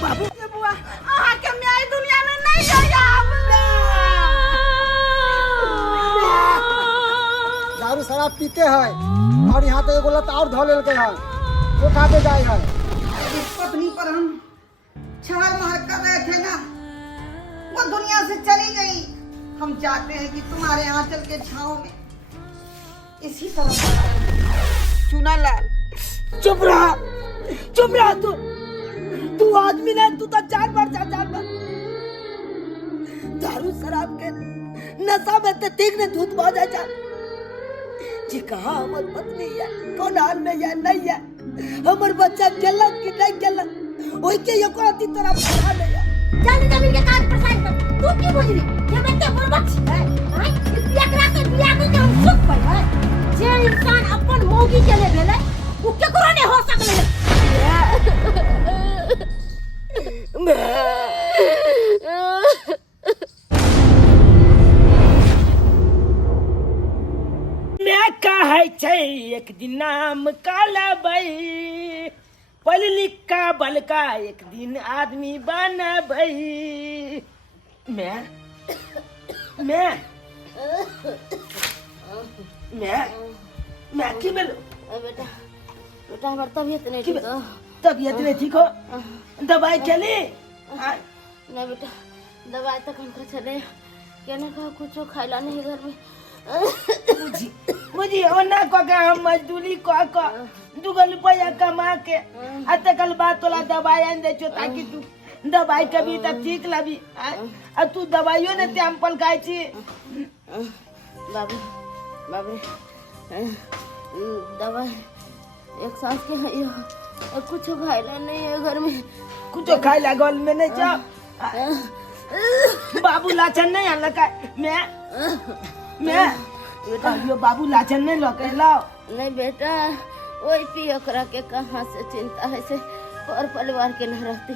बाबू बुआ अहाँ के न्याय दुनिया में नहीं आया। दारू शराब पीते हैं और यहाँ तो एगो लत और धो लेके है वो खाते जाए है। पत्नी पर हम छाल मार कर रहे थे ना, वो दुनिया से चली गई। हम चाहते हैं कि तुम्हारे आंचल के छांव में इसी तरह चुना लाल। चुप रहा तू आदमी नहीं, तू तो जानवर जानवर। दारू शराब के नशा में तो ठीक ने धूत पा जा जी कहा हमर पत्नी है कौन हाल में है नहीं है, हमर बच्चा गलत कि नहीं गलत ओई के एको अति तरह पता नहीं है। जानी जमीन के कागज पर साइन कर, तू की बुझली ये बेटे बर्बाद है। हां बिया करा के हम सुख पाई है। जे इंसान अपन मौगी के ले भेले उ केकरो नहीं हो सकले। मैं कहे छै एक दिन नाम काला बई पढ़ लिख का बलका एक दिन आदमी बना बई। मैं की बोलूं बेटा हमार तबीयत नहीं ठीक है। तबीयत नहीं ठीक हो दवाई चली नहीं बेटा दवाई तक हमको चले कहने का कुछ खाइला नहीं घर में। मुझे ओना को के हम मजदूरी को दुगो रुपया कमा के अतकल बात तोला दवाई आन दे छो ताकि तू दवाई कभी तब ठीक लगी। अब तू दवाइयो ने टेम्पल खाई छी। बाबू दवाई एक सांस के है यो कुछ खाइला नहीं है घर में। कुछ खाइला गल में नहीं जा बाबू लाचन नहीं आला का मैं यो बाबू लाचन नहीं लके लाओ। नहीं बेटा वही पियो करा के कहाँ से चिंता है से और परिवार के न रहती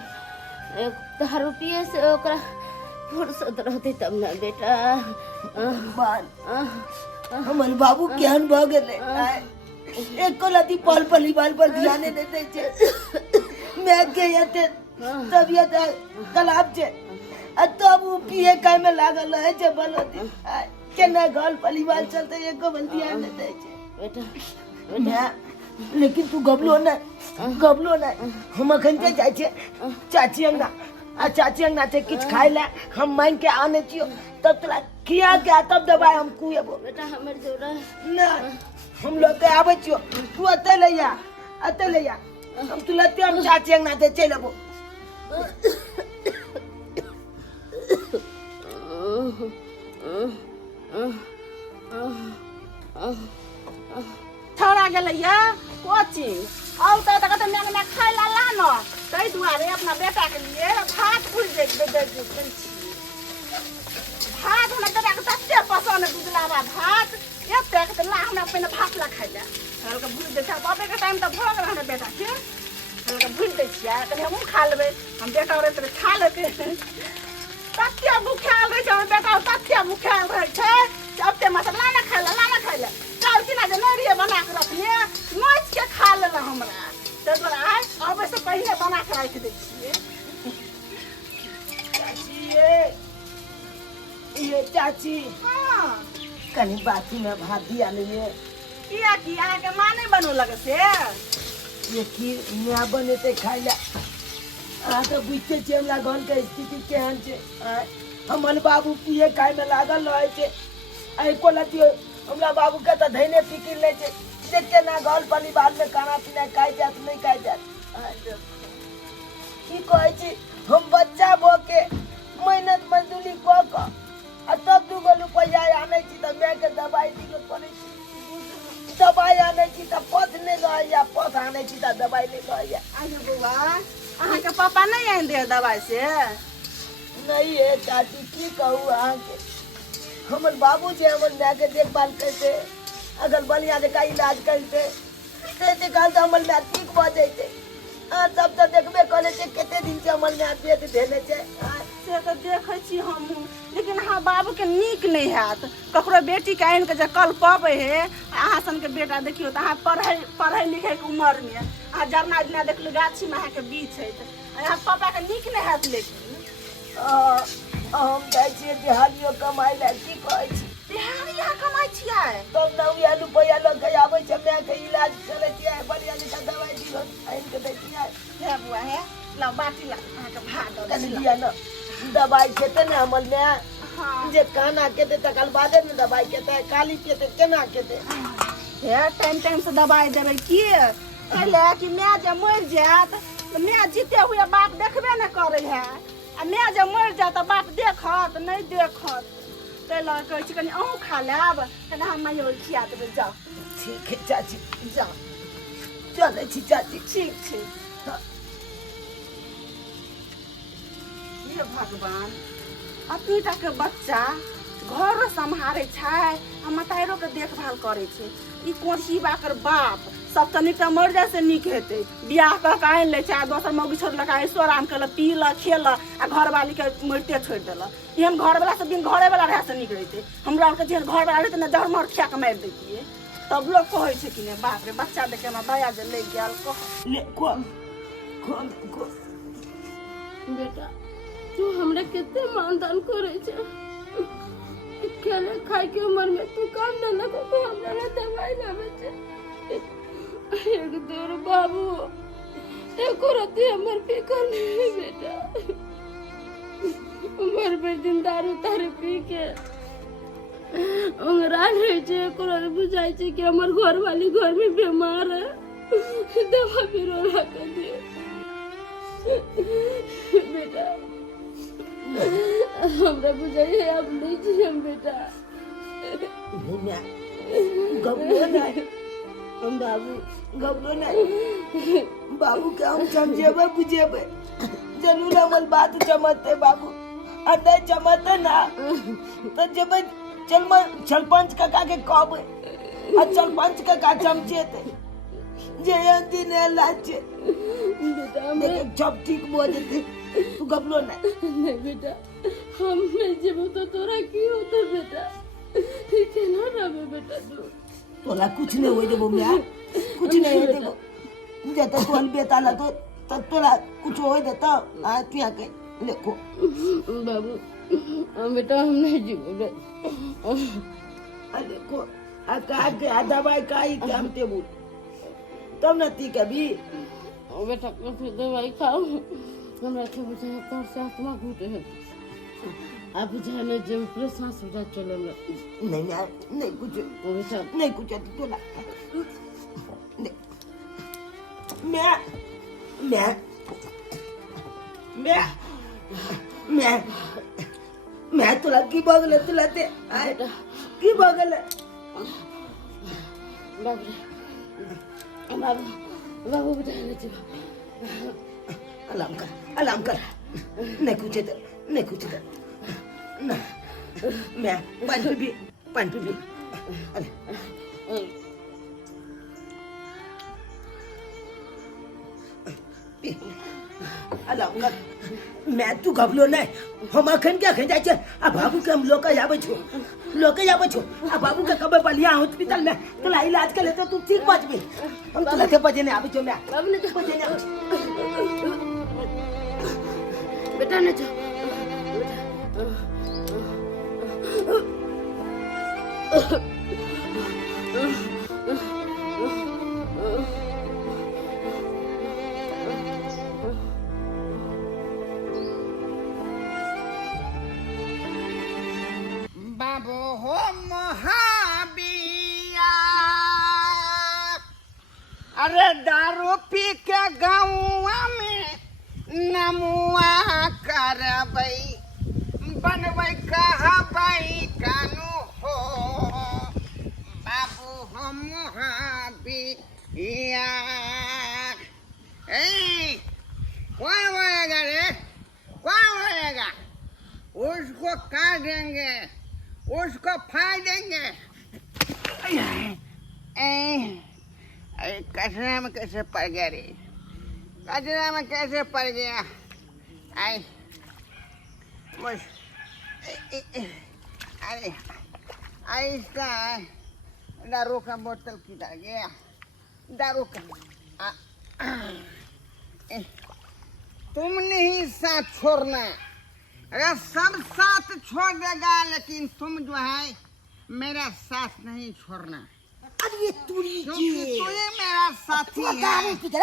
एक दारू पिए से ओकरा फुर्सत रहती तब ना बेटा। हमर बाबू केहन भ गेले एको लती पल परिवार पर ध्यान नहीं देते छे। मैं के यते तबियत खराब छे तब वो पिए काय में लागल है जे बनती केना घर परिवार चलते एको बन ध्यान नहीं दे छे बेटा। लेकिन तू गबलो ना हम अखन के जाय छे चाची अंगना आ चाची अंगना से किछ खाइ ले हम मांग के आने छियो तब तोरा खिया के तब दवाई हम कुएबो बेटा हमर जोरा ना हम लोग के आवे छियो तू अते ले आ हम तू लते हम चाची अंगना से चलबो। छोड़ा गेलैया कोचिंग आउ तो तक तो मैं खाइ ला न तै दुआरे अपना बेटा के लिए भात भूल दे भात हमरा बेटा के तते पसंद बुझलावा भात एते के ला हमरा पहिने भात ला खाइ ले हल्का भूल दे छ बाबे के टाइम त भ गेल हमरा बेटा के हल्का भूल दे छिया कनी हम खा लेबै हम बेटा रे त खा लेते तते भूखाल रहे छ बेटा तते भूखाल रहे छ अब ते मसाला ना खाइ ले काल किना जे नरिये बना के रखने नोच के खा लेला हमरा त तोरा अब से पहिले बना के रख दे छिए। ये चाची हां कनी बाती में भात दिया नहीं किया के माने बनो लगे से ये की मिया बने ते खाइला आ तो बुझते छे हमरा घर के स्थिति केहन छे। हमर बाबू पिए खाए में लागल रहे छे आई को लतियो हमरा बाबू के त धैने फिकिर ले छे देखे ना घर परिवार में खाना पीना खाइ जात नहीं खाइ जात की कहै छी हम बच्चा भो के मेहनत मजदूरी क आ तब दुगो रुपया आने छी त मैं के दवाई दिलो पड़े छी दवाई आने छी त पथ नहीं लइया पथ आने छी त दवाई नहीं लइया। आगे बुआ अहाँ के पापा नहीं आइन दे दवाई से नहीं है चाची की कहूँ अहाँ के हमर बाबू जी हमर माँ के देखभाल करते अगर बढ़िया जगह इलाज करते काल तो हमर माँ ठीक भ जैते सब तो देखबे करे छे केते दिन से हमर माँ पेट धेने छे से तो देखे छी हम, लेकिन हाँ बाबू के नीक नहीं हैत। ककरो बेटी के आनि के जे कल पबे है, अहाँ सन के बेटा देखियो तो अहाँ पढ़े लिखे के उम्र में अहाँ जरना दिना देखलू गाछी में अहाँ के बीच है, अहाँ पापा के नीक नहीं हैत। लेकिन हम जाइ छियै दिहाड़ियो कमाइ लए, की कहै छी बिहार यहाँ कमाई छियै तब न उया रुपैया लऽ के आबै छै, माय के इलाज करै छियै, बढ़िया जकाँ दवाइ दियौ आनि के दै छियै। हे बुआ हे ला बाटी ला अहाँ के भात दऽ कनि दै छी। दिया न, दवाइ खेतै ने हमर माय, हाँ जे खाना खेतै तकर बादे ने दवाइ खेतै, खाली खेतै केना खेतै। हे टाइम से दवाई देबै की कैले कि माय जे मरि जायत तो माय जीते हुए बाप देखबे न करे है, आ माय जे मरि जायत तो बाप देखत नहीं देखत। तै लऽ कहै छी कनि अहूँ खा लेब, कनि हम माइयो खिया देबै। जाओ ठीक है चाची, जाओ चलै छी चाची। ठीक छै। हे भगवान, अपनी टा के बच्चा घरो सम्हारे छै आ मताइरो के देखभाल करे छै। ई कोठी बाकर बाप सब तऽ नीक मर जाए से नीक हेतै, बियाह कऽ के आनि लै छै आ दोसर मौगी छोड़लक आ ऐसो आराम केलक, पीलक खेलक आ घरवाली के मरिते छोड़ि देलक। एहन घरवाला सब दिन घरेवाला रहै से नीक रहितै। हमरा आरके जेहन घरवाला रहतै ने जहर खिया के मारि दैतियै। तब लोग कहै छै कि ने बाप रे बच्चा देखे हमरा दया जे लग गेल। कह ले खोल खोल खोल। बेटा तू हमरा कितने मानदान करे छे, खेले खाए के उम्र में तू काम धंधा को हमरा दवाई लावे छे। एक देर बाबू एको राती हमर फिकर नहीं बेटा, भर भर दिन दारू तारू पी के अंगरा रहे छे। एको रात बुझाई छे कि हमर घर वाली घर में बीमार है, दवा बीरो ला के दे बेटा। हमरा बुझाई है अब नहीं जियम बेटा। घबरो नहीं हम बाबू, घबरो नहीं बाबू के हम समझेबे बुझेबे, जरूर हमर बात चमते बाबू, आ नहीं चमते ना तो जब सरपंच काका के कहबे आ सरपंच काका चमचेते जे दिन लाज छे बेटा देख जब ठीक हो जेते। तू घबरो नहीं बेटा, हम नहीं जेबो तो तोरा की होतो बेटा, केना रहबे बेटा तू। तोला कुछ नहीं होई देबो मैं, कुछ नहीं होई देबो। जे तो तोल बेटा ला तो तोला कुछ होई देता आ तू आ के देखो बाबू बेटा हम नहीं जीबो बे। आ देखो आ का के आ दवाई काई काम ते बोल तब न ती कभी बेटा कुछ दवाई खाओ, हमरा के बुझाए तोर से आत्मा घुटे है। आप बुझाए में जब पूरा सांस उठा चले नहीं यार नहीं कुछ बेटा, नहीं कुछ तोला मैं मैं मैं मैं मैं तोला की बगले तोला ते बेटा की बगले बाबू बाबू बाबू बेटा नहीं जीबो। अलार्म कर नहीं कुछ दे, नहीं कुछ दे ना मैं पानी पी अरे अलार्म कर। मैं तू घबलो नहीं, हम अखन क्या खा जाए आ बाबू के हम लोग आवे छो आ बाबू के कबे बलिया हॉस्पिटल में तोला इलाज कर लेते तू ठीक बचबे। हम तोला के बजे नहीं आवे छो मैं बाबू ने बजे नहीं बेटा ने जो बाबू हो महाबिया, अरे दारू पी के गाँव में नमुआ करबै बनबै कहबै कानू हो। बाबू हो महाबिया कौन बोलेगा रे, कौन बोलेगा? उसको काट देंगे, उसको फाड़ देंगे। अरे कचरा में कैसे पड़ गया रे, कचरा में कैसे पड़ गया? आई अरे ऐसा दारू का बोतल किधर गया? दारू का तुम नहीं साथ छोड़ना। अरे सब साथ छोड़ देगा, लेकिन तुम जो है मेरा साथ नहीं छोड़ना। अरे तुरी क्योंकि तू ही मेरा साथी है। दारू पी के रे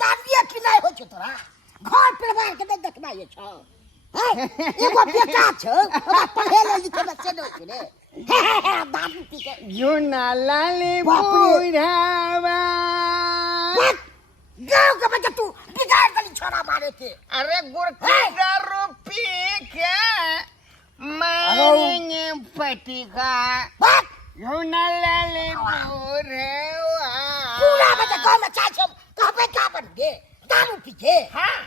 दाबिया की नहीं हो छ तोरा घर परिवार के देखना ये छ एगो बेटा छ पढ़े ले लिखे में से न छ रे दारू पी के जो नाला ले बाप रे। बुढ़ावा। गाँव के बच्चा तू बिगाड़ गली छोरा मारे के अरे गुड़की दारू पी के मारेंगे पति का। बात जो नाला ले बुढ़ावा। पूरा बच्चा गाँव में चाचा कहबे क्या बन गे दारू पी के हाँ,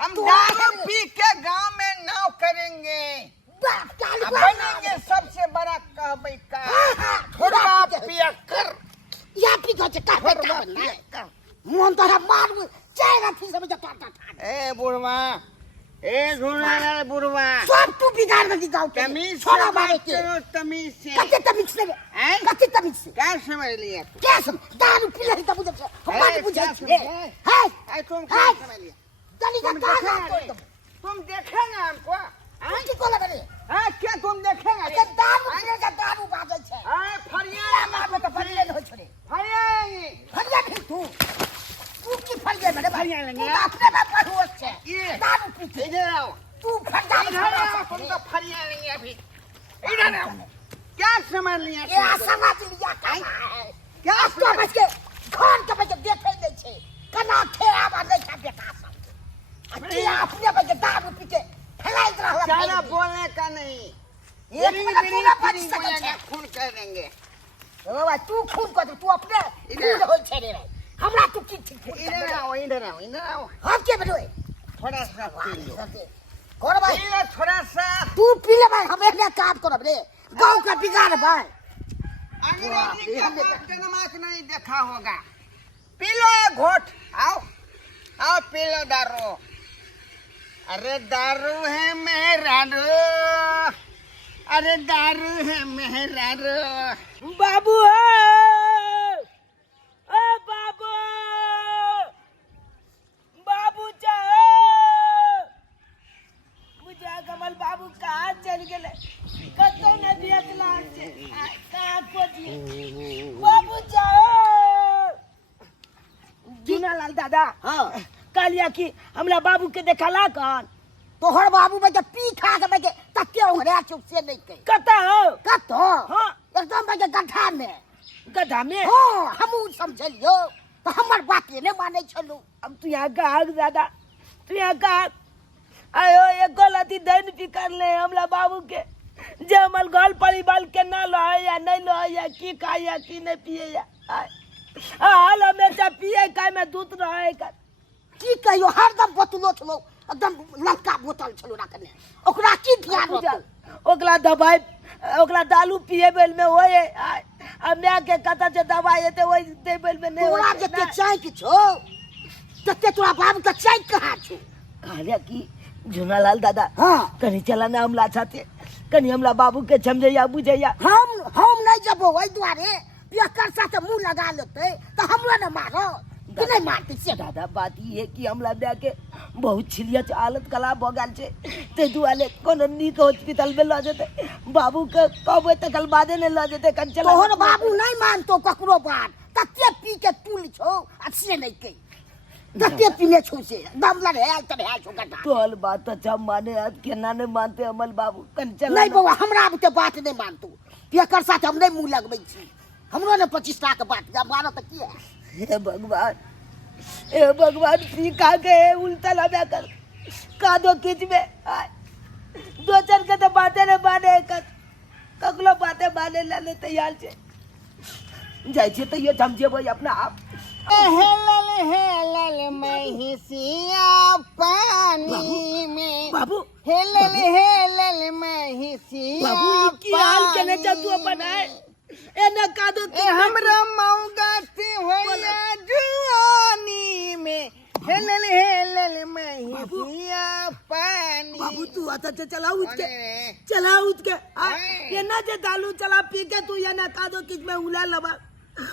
हम तू दारू आगे- पी के गांव में नाव करेंगे। बाप काली बनेंगे सबसे बड़ा कहबे का। थोड़ा थोड़ा पिया कर। या पी के कहबे क्या बनना मन तोरा मारू चाय राती समझ ता ए बुढ़वा, ए झुनाला बुढ़वा, सब तू बिगाड़ दे गाँव के तमीज से छोरा मारे बात के करो, तमीज से। कते तमीज से हैं? कते तमीज से क्या समझ लिया तू? क्या सम दारू पी ले तब मुझे हम बात बुझाई क्या छे समझे? है ऐ तुम क्या समझ लिया? गली का तुम काला देखेंगे तोड़ नहीं? दो तुम देखेंगे हमको? हम की कोला करे हाँ, क्या तुम देखेंगे? के दारू पी के दारू बाजे छे हाँ, फरिया मार में तो फरिया हो छोड़े फरियाएंगे। फरिया भी तू की फरिया मेरे भाई फरिया लेंगे। तू अपने बाप पर होश छे ये। दारू पी के इधर आओ, तू फरिया इधर आओ, तुमको फरिया लेंगे अभी। इधर आओ। क्या समझ लिया ये तुमको? समझ लिया का क्या अब तो बच के खान के बच देखे दे छे कना थे आवा नहीं था बेटा सब अरे अपने बच दारू पी के फैलाई रहला ज्यादा बोलने का नहीं। एक मिनट तू ना बच सके बोलेगा, छे खून कर देंगे। ओ भाई तू खून कर दे, तू अपने इधर। खून हो छे रे हमरा तू की ठीक इधर आओ, इधर आओ, इधर आओ। हम के बडोए थोड़ा सा पी लो। कोन भाई पी लो थोड़ा सा। तू पी ले भाई हमें ना काम करब रे गांव का बिगाड़ भाई अंग्रेजी का बात दिमाग नहीं देखा होगा। पी लो एक घोट। आओ, आओ पी लो दारू। अरे दारू है मेहरारू, अरे दारू है मेहरारू। बाबू ओ बाबू बाबू जा मुझे कमल बाबू कहाँ चल गए कतो न देखला से कहाँ को जी बाबू जा जीनालाल दादा हाँ कालिया की हमरा बाबू के देखला कौन तोहर बाबू में पी खा के बजे तत्ते ओहरा चुप से नहीं कही कता हो कतो हां एकदम बजे गड्ढा में हां हमू समझलियो तो हमर बात ने माने छलू अब तू यहां का दादा तू यहां का आयो एक गलती दैन भी कर ले हमरा बाबू के जे हमर गल परिवार के ना लो या नहीं लो या की खा या की नहीं पिए या हाल हमेशा पिए का में दूध रहे का की कहियो हरदम बोतलो छलो एकदम ललका बोतल छलो रखने ओकरा की ध्यान होतो ओकरा दवाई ओकरा दारू पिए बेल में होए आ मैं के कथा से दवाई एते ओई दे बेल में नहीं तोरा जते चाय की छो तते तोरा बाबू का चाय कहां छो कहले की झुनालाल दादा हां कनी चला ना हमला छाते कनी हमला बाबू के समझैया बुझैया हम नहीं जबो ओई द्वारे एकर साथे मुंह लगा लेते तो हमरा न मारो कि नहीं मारती से दादा बात ये है कि हमला दे के बहुत छिलियत हालत खराब हो गेल छे ते दुआले कोनो नीक हॉस्पिटल में ल जेते बाबू के कहबे त कल बादे ने ल जेते कन चला तोहर बाबू नहीं मानतो ककरो बात तते पी के तुल छो अच्छे नहीं कई तते पीने छो से दम लड़े त है छो गटा तोल बात त जब माने आज के ना नहीं मानते अमल बाबू कन चला नहीं बाबा हमरा अब ते बात नहीं मानतो एकर साथ हम नहीं मुंह लगबै छी हमरो ने 25 लाख के बात जा मानो त की है हे भगवान पी खा के उल्टा लगा कर कादो खींच में दो चार के तो बातें ने बाने ककलो बातें बाने लाने तैयार छे जाय छे तो ये समझे भाई अपना आप हेलल महिसिया पानी में। बाबू हेलल महिसिया बाबू ये की हाल केने जा तू अपन है ए न कादो ए हमरा मौगाती होया जुआनी में। हेलल में ही पिया पानी। बाबू तू आता चला उठ के अरे, चला उठ के अरे। ये ना जे दालू चला पी के तू ये ना का दो किस में उला लबा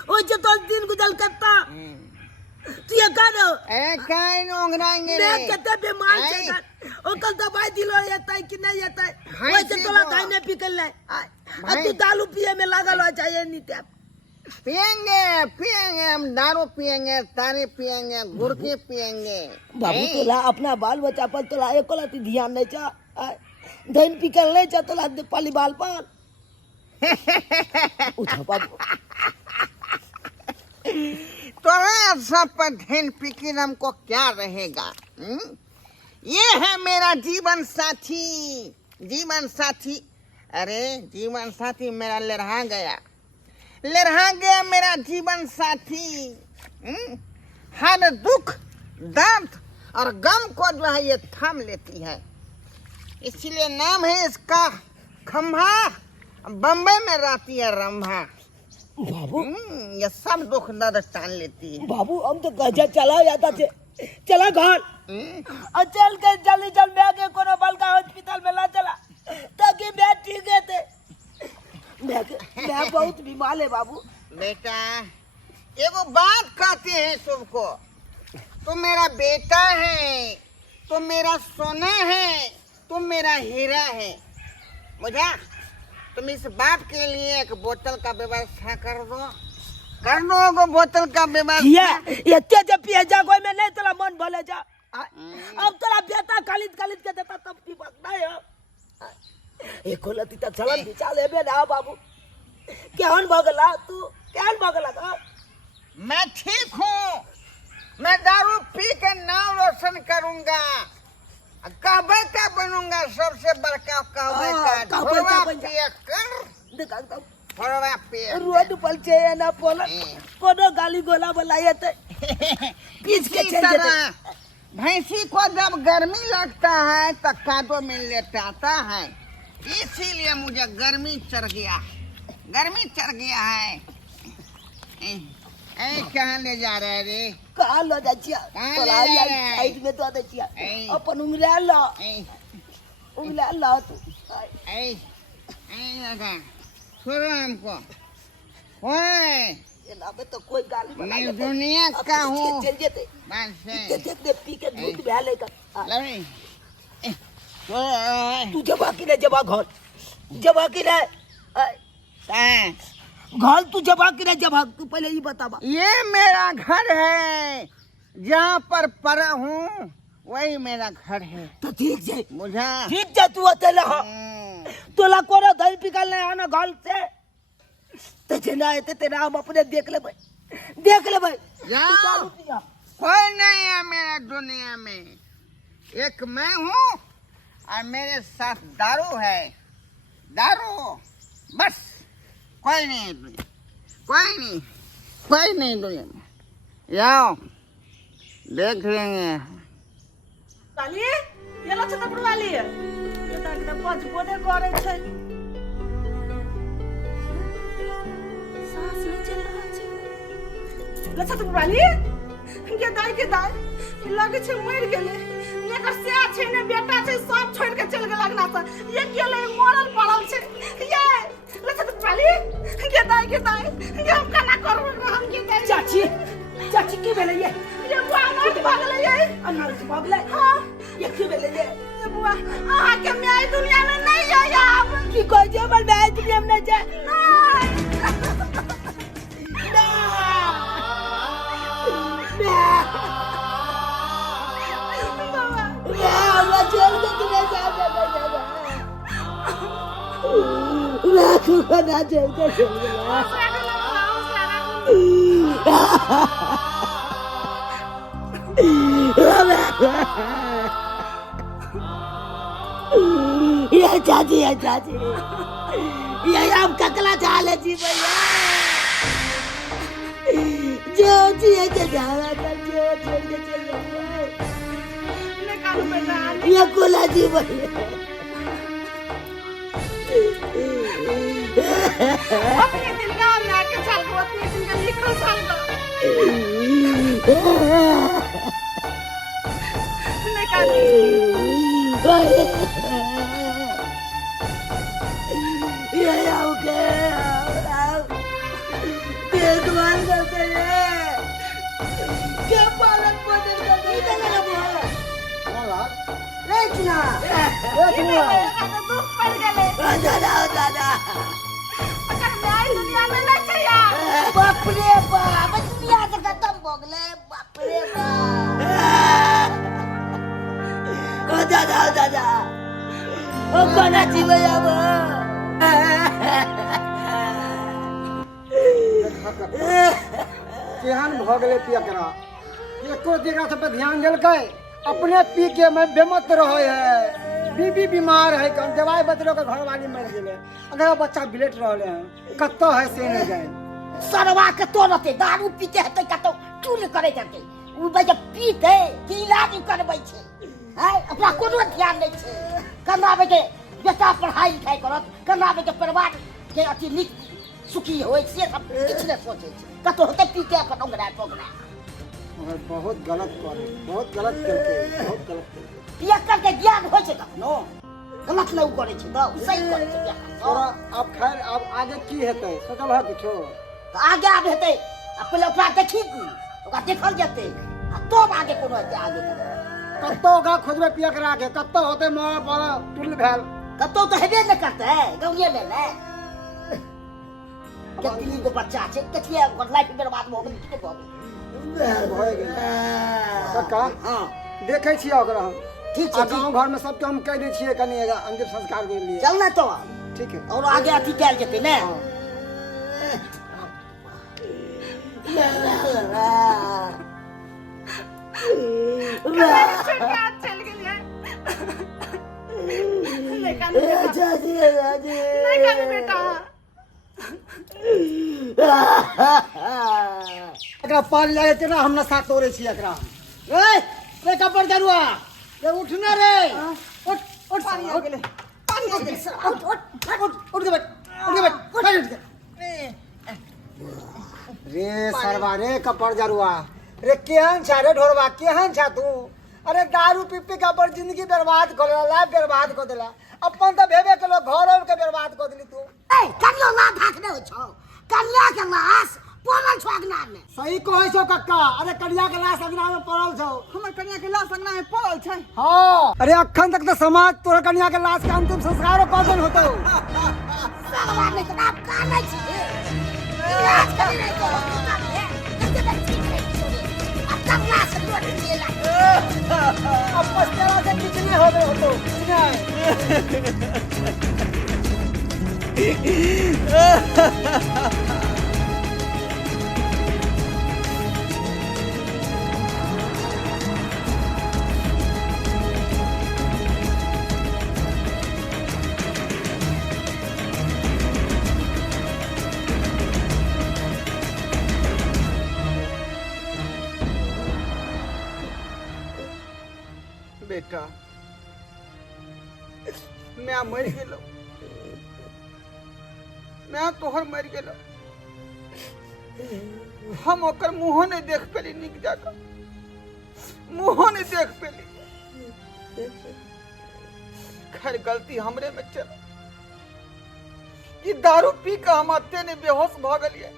ओ जे तो दिन गुजर करता तू ये का दो ए काई नोंगरांगे मैं रे। कहते बीमार आई। छे ओ कल दवाई दिलो येता है कि नहीं येता है भाई वो जे से तोला को। खाई ने पी कर ले भाई। तू दालू पिए में लागल हो चाहिए नहीं ते पियेंगे हम दारू पियेंगे, तारी पियेंगे, गुड़की पियेंगे। बाबू तोला अपना बाल बच्चा पर तोला एको लाती ध्यान नहीं चा धन पिकल नहीं चा तोला पाली बाल पाल उठा बाबू तो सब पर ध्यान पिकिन हमको क्या रहेगा? ये है मेरा जीवन साथी, जीवन साथी। अरे जीवन साथी मेरा लड़हा गया मेरा जीवन साथी। हर दुख दर्द और गम को जो है ये थाम लेती है, इसीलिए नाम है इसका खम्भा। बम्बई में रहती है रंभा। बाबू ये सब दुख दर्द टान लेती है। बाबू हम तो गजा चला जाता थे चला घर और चल के जल्दी चल मैं के कोनो बलका हॉस्पिटल में ला चला ताकि मैं ठीक है थे मैं बहुत बीमार है बाबू। बेटा एगो बात कहते हैं सबको, तुम मेरा बेटा है, तुम मेरा सोना है, तुम मेरा हीरा है। बुझा? तुम इस बात के लिए एक बोतल का व्यवस्था कर दो एगो बोतल का व्यवस्था। ये तेज पिए जा कोई में नहीं तेरा मन भले जा अब तेरा बेटा खालिद के देता तब की बात नहीं है एक लती तक चलन बिचा ले बे ना बाबू केहन भगला तू केहन भगला का मैं ठीक हूँ, मैं दारू पी के नाम रोशन करूंगा, कहबे का बनूंगा सबसे बड़का कहबे का घोड़वा पिए कर देखा तो घोड़वा पिए। रोड पर छे ना पोला कोनो गाली गोला बोलाए ते पीछ के इसी चल तरह जेते भैंसी को जब गर्मी लगता है तो कादो में लेटाता है, इसीलिए मुझे गर्मी चढ़ गया है। कहाँ ले जा रहे रे? कहां लो जा छिया कहाँ तोला ले जा रहे हैं? साइड में तो दे छिया ए। अपन उंगला लो ए, तू ए, लगा छोड़ो हमको। ओए ये ना में तो कोई गाली बोला मैं दुनिया का हूँ। चल जेते बस देख दे पी के धूप भले का लवी तो तू जब आके जब घर घर तू जब आके जब तू पहले ही बतावा ये मेरा घर है, जहाँ पर पड़ा हूँ वही मेरा घर है। तो ठीक जे बुझा? ठीक जे तू अकेला हो तोला कोनो दही पिकल नहीं आना घर से तो जना है तेरा हम अपने देख ले भाई जाओ, कोई नहीं है मेरा दुनिया में, एक मैं हूँ और मेरे साथ दारू है, दारू बस। कोई नहीं है दुनिया, कोई नहीं दुनिया में। जाओ देख लेंगे। वाली ये ला छत पर वाली ये तक त पच बोने करे छै सांस नहीं चल रहा छै ला छत पर वाली के दाई लगे छै मर गेले एकर से छै ने बेटा छै सब छोड़ के चल गेल लगना से ये गेले मरल पड़ल छै ये ला छत पर वाली के दाई ये हम केना करब हम के दाई चाची की भेले ये बानर भागले ये अनार से भागले हां ये की भेले ये बुआ आ के मैं दुनिया में नहीं जाया अब की कोई जे बल मैं दुनिया में नहीं जा ये चाची ये हम ककला चाले जी भैया जो जी के जाना कर जो छोड़ के चल गया निकाल बेटा ये कोला जी भैया अपने दिल का ना के चल को अपने दिल का लिखो साल देले रे बोला हां रे चिना चिना दुख पड़ गेले दादा दादा अगर न्याय दुनिया में नहीं चाहिए बाप रे बाप दुनिया के खत्म हो गले बाप रे बाप ओ दादा दादा ओ कोना जीवे अब केहन भ गेलै पियकरा एको जगह से पे ध्यान देलकै अपने पी के मैं बेमत रहे है बीबी बीमार है कौन दवाई बदलो के घर वाली मर गेले अगर बच्चा बिलेट रहले हैं कत्तो है से न जाए सरवा के तोरते दारू पीते हते कतो क्यों न करे जाते उ बजे पीते कि इलाज करबै छै है अपना कोनो ध्यान नहीं छै कनाबे के बेटा पढ़ाई लिखाई करत कनाबे के परिवार के अति निक सुखी होय से सब किछ न सोचे छै कतो होते पीते अपन ओंगरा पोगरा मगर बहुत गलत करे बहुत गलत करके बहुत गलत करके पिया करके ज्ञान होय छै कखनो गलत नहीं करे छै तो सही करे छै तोरा अब खैर अब आगे की हेतै सोचल है किछो तो आगे आब हेतै पहले ओकरा देखी ओकरा देखल जेतै आ तब आगे कोनो हेतै आगे करे कत्तो गा खोजबे पियकरा के कत्तो होते मां बड़ा टुल भेल कतो तो हेबे न करते गाँवे में ने कितनी गो बच्चा छै कथिया ओकर लाइफ बर्बाद भ गेल की भ भए गेल काका हां देखै छियै ओकरा हम ठीक आ छै गाँव घर में सबके हम कह दै छियै कनी अंतिम संस्कार के लिए चल ना तो ठीक है और आगे अथी कैल जेतै ने छोटका चल गेलिए नहीं कानू बेटा एकरा पाल ले के ना हम नशा तोड़े छी एकरा रे कपर जरुआ रे उठना रे उठ उठ पानी आ गेले पानी आ गेले उठ के बैठ उठ के रे सरवा रे कपर जरुआ रे केहन छा रे ढोरवा केहन छा तू अरे दारू पी पी के अपन जिंदगी बर्बाद कर देला लाइफ बर्बाद कर देला अपन तो भेबे केलो घर के बर्बाद कर देली तू ए कन्या ना भागने हो छौ कन्या के लाश पड़ल छौ अगना में सही कहै छौ कक्का अरे कन्या के लाश अगना में पड़ल छौ हमर कन्या के लाश अंगना में पड़ल छै हां अरे अखन तक तो समाज तोर कन्या के लाश के अंतिम संस्कार कौन होतौ सरवा में तो आप काने छी इलाज करे नहीं तो कैसे तक ठीक है अब तक लाश लौट गेला अब पछतावा से कुछ नहीं होबे होतो नहीं बेटा मैं मर गेलो मैं तोहर मर गेलो हम ओकर मुंह नहीं देख पेली निक जाकर मुंह नहीं देख पेली खैर गलती हमरे में चल ये दारू पी के हम अत्ते ने बेहोश भ गेलिए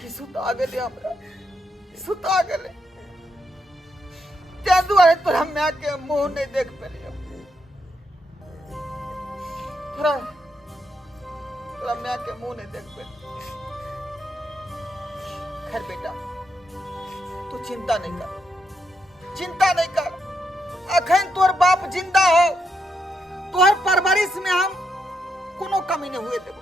कि सुता गेले हमरा सुता गेले त्या दुआरे तोरा मैं के मुंह नहीं देख पेलियो तोरा मैं के मुंह नहीं देख पेलियो खैर बेटा तू चिंता नहीं कर अखन तोर बाप जिंदा हो तोहर परवरिश में हम कोनो कमी नहीं हुए देबो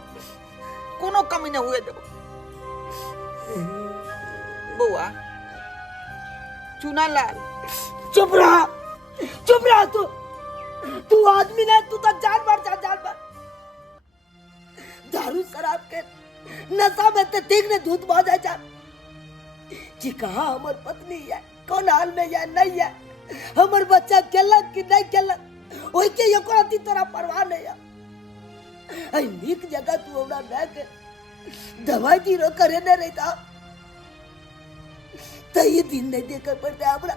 बउआ चुना लाल चुप रहा तू आदमी नहीं तू तो जानवर दारू शराब के नशा में तो ठीक ने धूत बह जाए जी कहा हमर पत्नी है कौन हाल में है नहीं है हमर बच्चा केलक कि नहीं केलक ओई के एको अति तोरा परवाह नहीं है आई नीक जगह तू हमरा मैं के दवाई दी रो करे न रहता तो ये दिन नहीं देकर पड़ता हमरा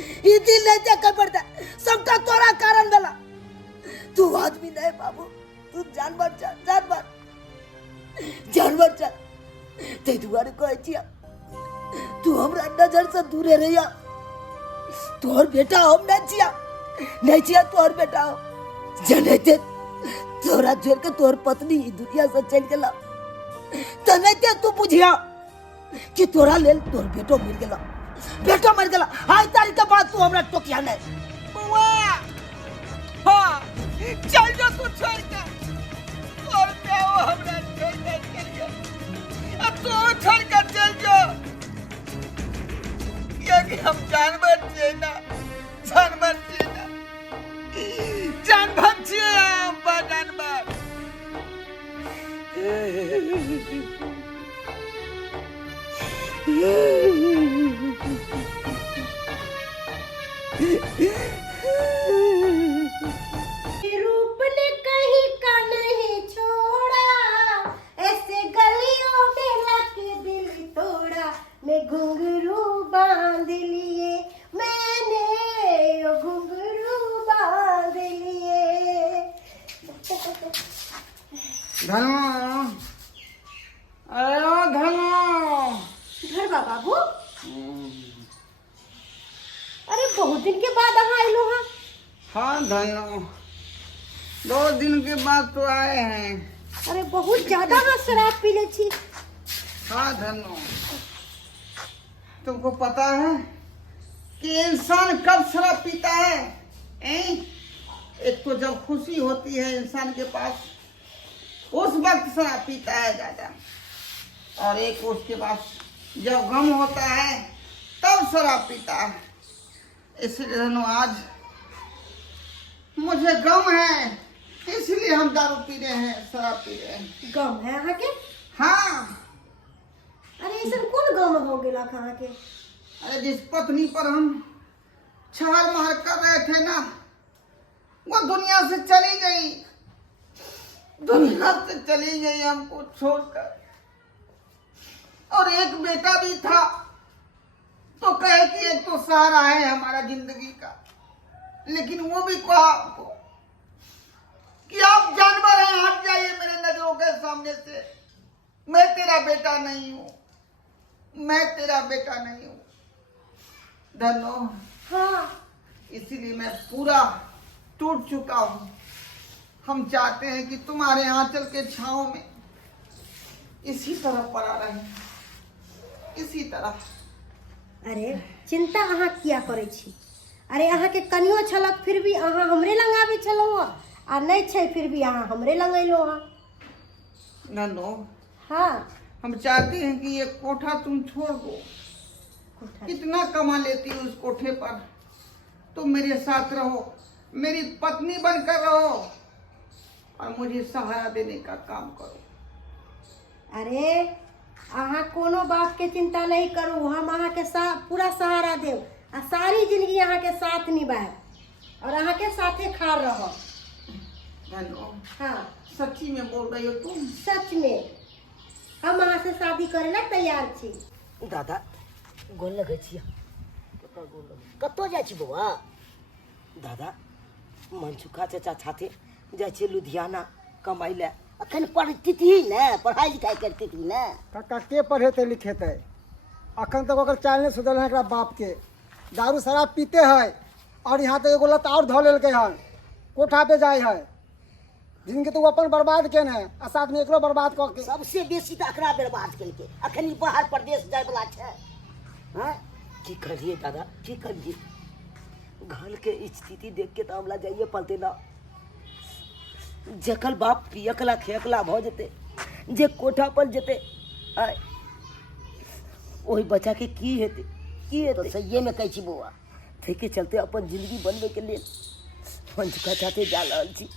ये दिन नहीं देकर पड़ता सबका तोरा कारण दला तू आदमी नहीं बाबू तू जानवर जानवर ते दुआरे कहै छिया तू तू हमरा नजर से दूरे रहिया। तोहर बेटा हम नहीं छिया तोहर बेटा हम। जनते तोरा छोड़ के तोहर पत्नी ई दुनिया से चल गेला, तनते तू बुझिया कि तोरा लेल तोहर बेटो मर गेला, बेटो मर गेला। आज तारीख के बाद तू हमरा टोकिया नहीं। बुआ हाँ चल जा तू छोड़ के, और मैं वो हमरा छोड़ के चल गया। अब तू छोड़ कर चल जा, ये कि हम जानवर छे ना, जानवर छे ना, जानवर छे हम जानवर। रूप ने कहीं का नहीं छोड़ा, ऐसे गलियों में लाके दिल तोड़ा। मैं घुंघरू बांध लिए, मैंने यो घुंघरू बांध लिए। धनो अरे धनो घर बा बाबू, अरे बहुत दिन के बाद यहाँ आइलो हाँ। हाँ धनो 2 दिन के बाद तो आए हैं। अरे बहुत ज्यादा हाँ शराब पी ले छी। हाँ धनो, तुमको पता है कि इंसान कब शराब पीता है? एक तो जब खुशी होती है इंसान के पास, उस वक्त शराब पीता है दादा, और एक उसके पास जब गम होता है तब शराब पीता है। इसलिए धनो आज मुझे गम है, इसलिए हम दारू पी रहे हैं, शराब पी रहे हैं। गम है यहाँ के? हाँ, अरे ऐसा कौन गम हो गया कहाँ के? अरे जिस पत्नी पर हम छाल मार कर रहे थे ना, वो दुनिया से चली गई, दुनिया से चली गई हमको छोड़कर। और एक बेटा भी था, तो कहे कि एक तो सहारा है हमारा जिंदगी का, लेकिन वो भी कहा हमको कि आप जानवर हैं, हट जाइए मेरे नजरों के सामने से, मैं तेरा बेटा नहीं हूँ, मैं तेरा बेटा नहीं हूँ। धनो हाँ इसीलिए मैं पूरा टूट चुका हूँ। हम चाहते हैं कि तुम्हारे आंचल के छांव में इसी तरह पड़ा रहे, इसी तरह। अरे चिंता अहाँ किया करे छी? अरे अहाँ के कनियो छलक फिर भी अहाँ हमरे लंग आबे छलहुँ, आ नहीं छै फिर भी अहाँ हमरे लंग अयलहुँ हाँ। ननो हाँ हम चाहते हैं कि ये कोठा तुम छोड़ दो। कोठा। कितना कमा लेती हो उस कोठे पर, तुम मेरे साथ रहो, मेरी पत्नी बनकर रहो, और मुझे सहारा देने का काम करो। अरे अहाँ कोनो बात के चिंता नहीं करू, हम अहाँ के पूरा सहारा देव, आ सारी जिंदगी अहाँ के साथ निभाए, और अहाँ के साथे खा रहो। ननो हाँ सच्ची में बोल रही हो तुम? सच में हम अहाँ से शादी करे ला तैयार छी। दादा गोल लगे छिया, कतो जाइ छी बौआ? दादा मनसुखा चाचा छाथे जाइ छी लुधियाना कमाई ले, अखन पढ़ती थी ना, पढ़ाई लिखाई करती थी ना। काका के पढ़ेते लिखेते? अखन तक ओकर चाल नहीं सुधल है एकरा बाप के, दारू शराब पीते है, और यहाँ तो एगो लत और धो लेलके हन, कोठा पे जाए है। जिनके तो अपन बर्बाद केने है, आ साथ में एकरो बर्बाद कऽ के। सबसे बेसी तो अकरा बर्बाद केलके, अखन बाहर प्रदेश जाय वाला छै। हाँ की करिए दादा, की करिए? घर के स्थिति देख के तो हमला जाइए पलते ना। जकल बाप पियकला खेकला भ जेते, जे कोठा पर जेते, वही बच्चा के की हेते, की हेते? तो सही में कहै छी बौआ, थे के चलते अपन जिंदगी बनबे के लिए मनसुखा चाहते जा रहल छी।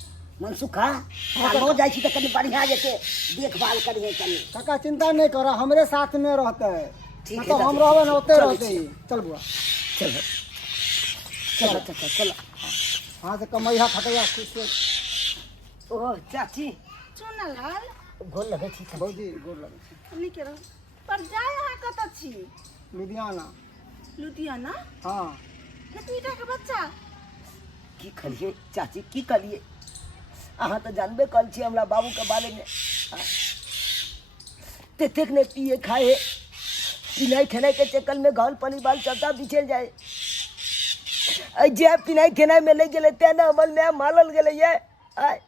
मनसुखा हाँ जाइ छी त कनी बढ़िया जेते देखभाल करिए कनी। काका चिंता नहीं करो, हमरे साथ में रहते है। ठीक है तो हम रहबे ना ओते रहते ही। चल बुआ चलो चलो चलो चलो। हाँ से कमैया खटैया खुश से। ओह चाची चुना लाल गोल लगे छी चाची। भौजी गोर लगे छी। निके रह पर जाय अहाँ कतऽ छी? लुधियाना। लुधियाना? हाँ हेतुईटा के बच्चा की करिए चाची, की करिए? अहाँ तो जानबे कल छी हमरा बाबू के बारे में, तेतेक ने पिए खाए पिनाई खेनाई के चक्कर में गाँव पानी बाल चलता बिछल जाए जे पिनाई खेनाई में ले गए तेना अमल में मारल गए ये आय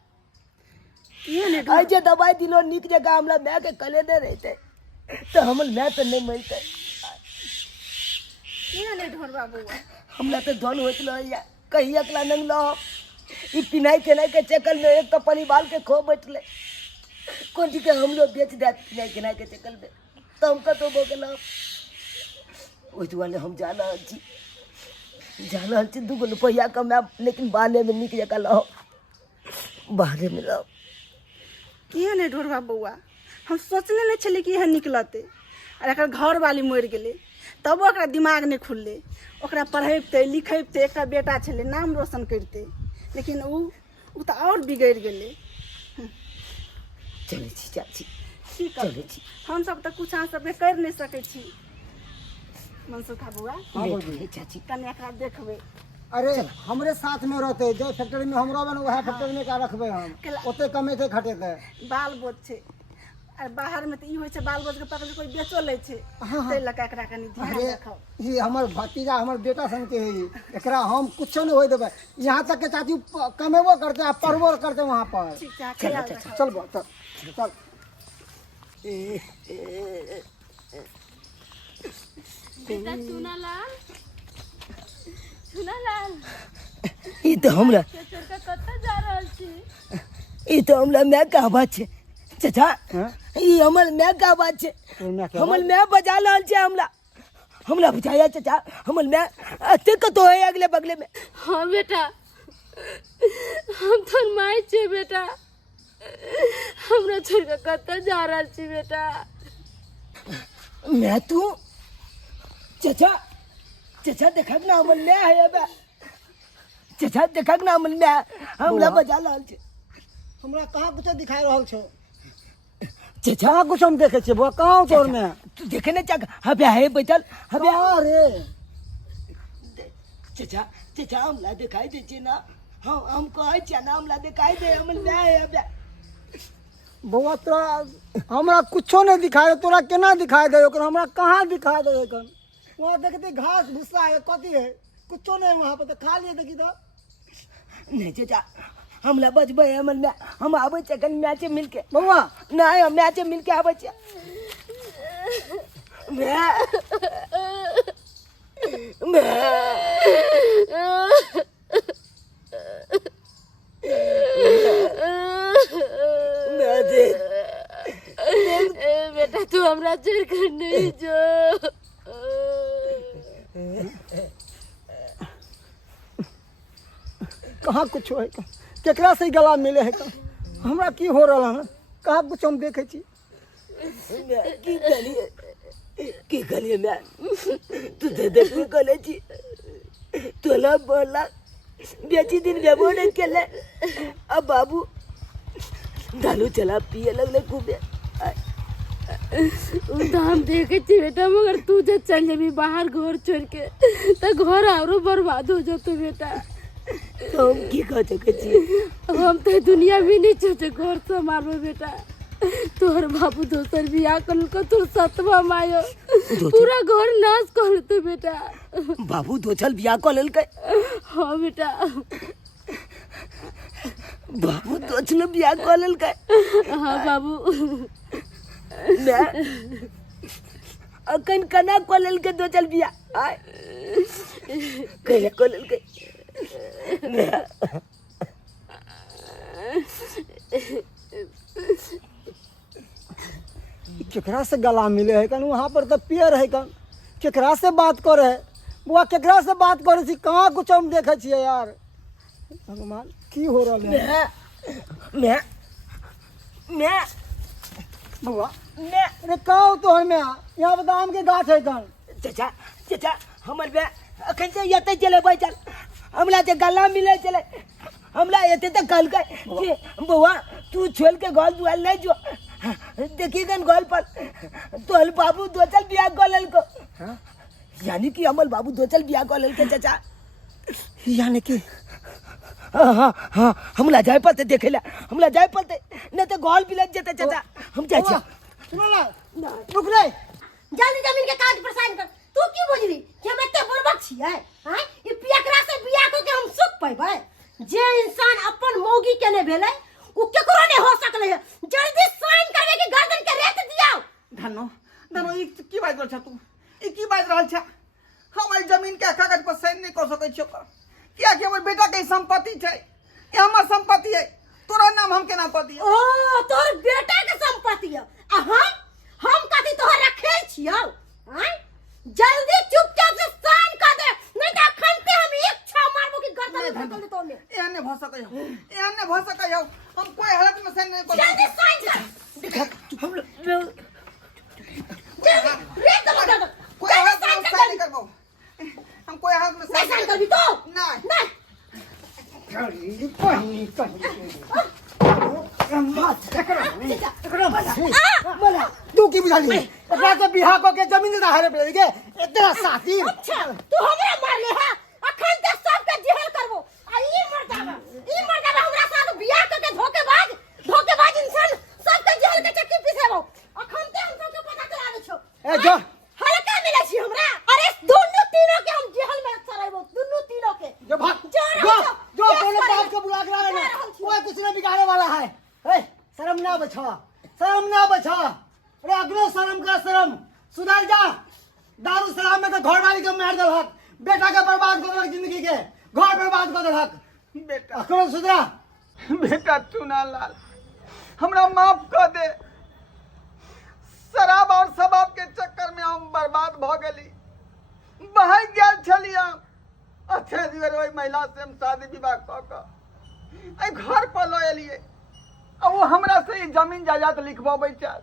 जे दवाई दिलो निक जगह हमरा मैं के कले दे रहते तो हमल मैं तो नहीं मिलते ये नहीं ढोर बाबू हमरा तो धन होत या कहीं अकला नंग लो ई पिनाई खेनाई के चक्कर में एक तो पानी बाल के खो बैठले कौन जी के हम लोग बेच दे पिनाई खेनाई के चक्कर में तो हमका तो बोगला ओइ दुआले हम जाना छी 2 रुपया कमा लेकिन बाले में निक जगह लो बाहरे में लो ये नहीं ढोर बाबुआ हम सोचले नहीं छले कि यह निकलते और एक घर वाली मर गए तब ओकरा दिमाग नहीं खुलले ओकरा पढ़ेबते लिखेबते एक बेटा छले नाम रोशन करते लेकिन उ तो और बिगड़ गए चले छी चाची की चले छी हम सब तो कुछ अहाँ सबके कर नहीं सके छी मनसुखा बुआ ले चाची कने एकरा देखबे अरे हमरे साथ में रहते जो फैक्ट्री में हम रहबे वह फैक्ट्री में क्या रखबे हम ओते कमेते खटेते बाल बोझ छे और बाहर में तो ई होय छे बाल बोझ के पकड़ के कोई बेचो ले छे ते लका एकरा कनी ध्यान अरे रखो ये हमर भतीजा हमर बेटा सन के है एकरा हम कुछ नहीं होय देबे यहाँ तक के चाची कमेबो करते आ पढ़बो करते वहाँ पर ठीक है ख्याल रखो चल बो चल बेटा सुनालाल ई तो हमरा छोड़ के कत्ता जा रहल छी ई तो हमरा मैं का बात छे चाचा हां ई हमर मैं का बात छे हमर मैं बजा रहल छे हमरा बुझाया चाचा हमर मैं अते कतो है अगले बगले में हाँ बेटा हम तो माई छे बेटा हमरा छोड़ के कत्ता जा रहल छी बेटा मैं तू चाचा देखक ना हमर मैं है बे चाचा देखक ना हमर मैं हमरा बजा रहल छे हमरा कहाँ कुछ दिखाई रहल छो चाचा कहाँ कुछ हम देखे छे वो कहाँ तोर में तू देखे ना चाचा हबे है बैठल हबे अरे चाचा हमला दिखाई दे छे ना हम कहै छे ना हमला दिखाई दे हमर मैं है हबे बउआ तोरा हमरा कुछो नहीं दिखाई दे तोरा केना दिखाई दे ओकरा हमरा कहाँ दिखाई दे एखन वहाँ देखते घास भूसा है कथी है कुछो नहीं वहाँ पर तो खा लिए देखी तो नहीं चाचा हमला बजबै हमर मैं हम आबै छे कन मैचे मिलके बउआ नहीं हम मैचे मिलके आबै छे बेटा तू हमरा छोड़ कर नहीं जो कहाँ कुछ है केकरा से गला मिले है हमरा की हो रहा है कहाँ कुछ हम देखे छी की कलिए मैं तू दे देख कले छी तोला बोला बेची दिन बेबो ने केले अब बाबू दारू चला पिए लगले खूबे तो हम देखे छी बेटा मगर तू जे चल जेबी बाहर घर छोड़ के तो घर आरो बर्बाद हो जातो बेटा तो हम की कह सके छी हम तो दुनिया भी नहीं छोटे घर से मारबो बेटा तोहर बाबू दोसर बियाह कर को तोर सतवा मायो पूरा घर नाश कर तो बेटा बाबू दोचल बियाह कर लेल के हाँ बेटा बाबू दोचल बियाह कर लेल के हाँ बाबू मैं अकन कना कर लेल के दोचल बियाह आय कहे कर लेल के केकरा से गला मिले है कन वहाँ पर तो पियर है कन केकरा से बात करे है बुआ केकरा से बात करे छी कहाँ कुछ हम देखे छिए यार भगवान की हो रहा है मैं बुआ अरे कहाँ तो है मैं यहाँ पर आम के गाछ है कन चाचा हमर बे अखन से यते चले भाई चल हमला जे गला मिले चले हमला यते त कल के बउआ तू छोड़ के गोल दुआल नहीं जो देखी गन गोल पर तोल बाबू दोचल बियाह गोलल को यानी कि अमल बाबू दोचल बियाह गोलल के चाचा यानी कि हाँ हमला जाय पड़ते देखेला हमला जाय पड़ते नहीं तो गोल बिलक जते चाचा हम जाय छी सुनो ना रुक रे जल्दी जमीन के कागज पर साइन कर। तू की बुझली कि हम एते बुड़बक छियै? हैं ई पियकरा से बियाह को के हम सुख पैबै? जे इंसान अपन मौगी के ने भेलै उ केकरो ने हो सकले है। जल्दी साइन करबे कि गर्दन के रेत दियाओ। धनो धनो ई की बात रहल छ तू? ई की बात रहल छ? हम ई जमीन के कागज पर साइन नहीं कर सकै छियो किया कि हमर बेटा के संपत्ति छै। ये हमर संपत्ति है, तोरा नाम हम केना क दियो? ओ तोर बेटा के संपत्ति है आ हम कथी तोहर रखे छियौ? हैं जल्दी चुपचाप से साइन कर दे, नहीं त अखन पे हम एक छा मारबो कि गर्दन में निकल तोने। एहन नहीं भ सकै हो, एहन नहीं भ सकै हो। हम कोई हालत में साइन नहीं कर जल्दी साइन कर। हम रेत लगा दो। कोई हालत में साइन नहीं करबो। हम कोई हालत में नहीं साइन करबी तो? नहीं नहीं बोला तू की बुझाली एकरा से बियाह क के जमीन दे हारे पड़े के तेरा साथी। अच्छा तू हमरा मार ले है अखन ते सब के जेल करबो आ ई मर जाबा हमरा साथ बियाह क के धोखेबाज इंसान सब के जेल के चक्की पिसेबो। अखन ते हम सब के पता चला दे छो। ए जो हल्का मिले छी हमरा। अरे दोनों तीनों के हम जेल में चलेबो, दोनों तीनों के। जो भाग जो दोनों बाप को बुला के ला लेना, कोई कुछ नहीं बिगाड़ने वाला है। ए शर्म ना बचा, शर्म ना बचा। अरे अगले शर्म का शर्म सुधर जा। दारू शराब में तो घर वाली के मार दलहक, बेटा के बर्बाद कर दलहक, जिंदगी के घर बर्बाद कर दलहक। बेटा अकरो सुधरा। बेटा चुनालाल हमरा माफ कर दे। शराब और शबाब के चक्कर में हम बर्बाद भ गेली, बहै गेल छलियै। अच्छे दिवर ओइ महिला से हम शादी विवाह क के घर पर ल एलियै। अब वो हमरा से ई जमीन जायदाद लिखवाबै छै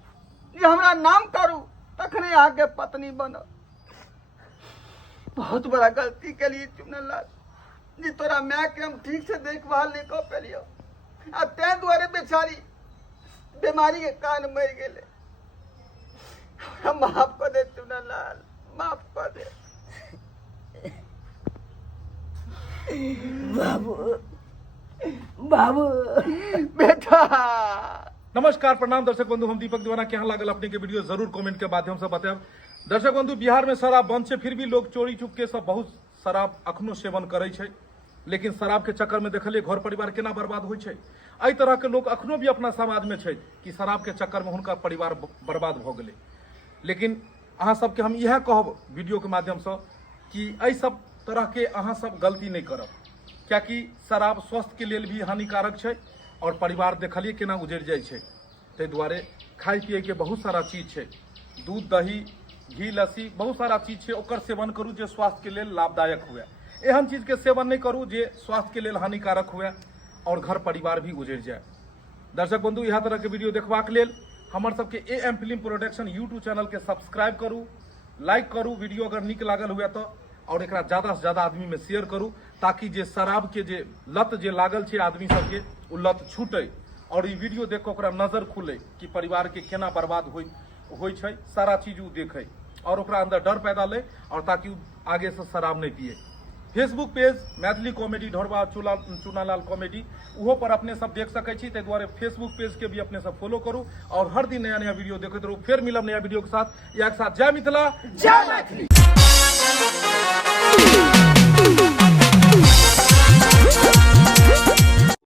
जे हमरा नाम करू तखने यहाँ के पत्नी बनब। बहुत बड़ा गलती के लिए चुनालाल जी, तोरा माय के हम ठीक से देखभाल नहीं कर पेलियो आ तै दुआरे बेचारी बीमारी के कारण मर गेले। हमरा माफ कर दे चुनालाल, माफ कर दे। बाबू बाबू बेटा नमस्कार प्रणाम दर्शक बंधु, हम दीपक दीवाना। केहन लागल अपने के वीडियो जरूर कमेंट के माध्यम से बताएब। दर्शक बंधु, बिहार में शराब बंद छै, फिर भी लोग चोरी चुपके से बहुत शराब अखनो सेवन करे छै। लेकिन शराब के चक्कर में देखलिए घर परिवार केना बर्बाद होइ छै। एहि तरह के लोग अखनो भी अपना समाज में छै कि शराब के चक्कर में हुनका परिवार बर्बाद भ गेलै। लेकिन अहाँ सबके हम इएह कहब वीडियो के माध्यम से कि एहि सब तरह के अहाँ सब गलती नहीं करब, कियाकि शराब स्वास्थ्य के लेल भी हानिकारक छै और परिवार देखलिए केना उजड़ जाइ छै। ताहि दुआरे खाइ पिए के बहुत सारा चीज छै, दूध दही घी लस्सी बहुत सारा चीज छै, ओकर सेवन करू जे स्वास्थ्य के लेल लाभदायक हुए। एहन चीज के सेवन नहीं करू जे स्वास्थ्य के लेल हानिकारक हुए और घर परिवार भी उजड़ जाए। दर्शक बंधु, इएह तरह के वीडियो देखबाक लेल हमर सबके AM film production YouTube channel के सब्सक्राइब करू, लाइक करू वीडियो अगर नीक लागल हुए तो, और एकरा ज्यादा से ज्यादा आदमी में शेयर करू ताकि जे शराब के जे लत जे लागल छै आदमी सबके उ लत छूटे और ई वीडियो देख के ओकरा नजर खुले कि परिवार के केना बर्बाद होइ छै, सारा चीज उ देखे और ओकरा अंदर डर पैदा ले और ताकि उ आगे से शराब नहीं पिए। Facebook page Maithili comedy Dhorba Chunalal comedy, उहो पर अपने सब देख सकै छी। ताहि दुआरे फेसबुक पेज के भी अपने सब फॉलो करू और हर दिन नया नया वीडियो देखते रहू। फिर मिलब नया वीडियो के साथ। एक साथ जय मिथिला, जय मैथिली।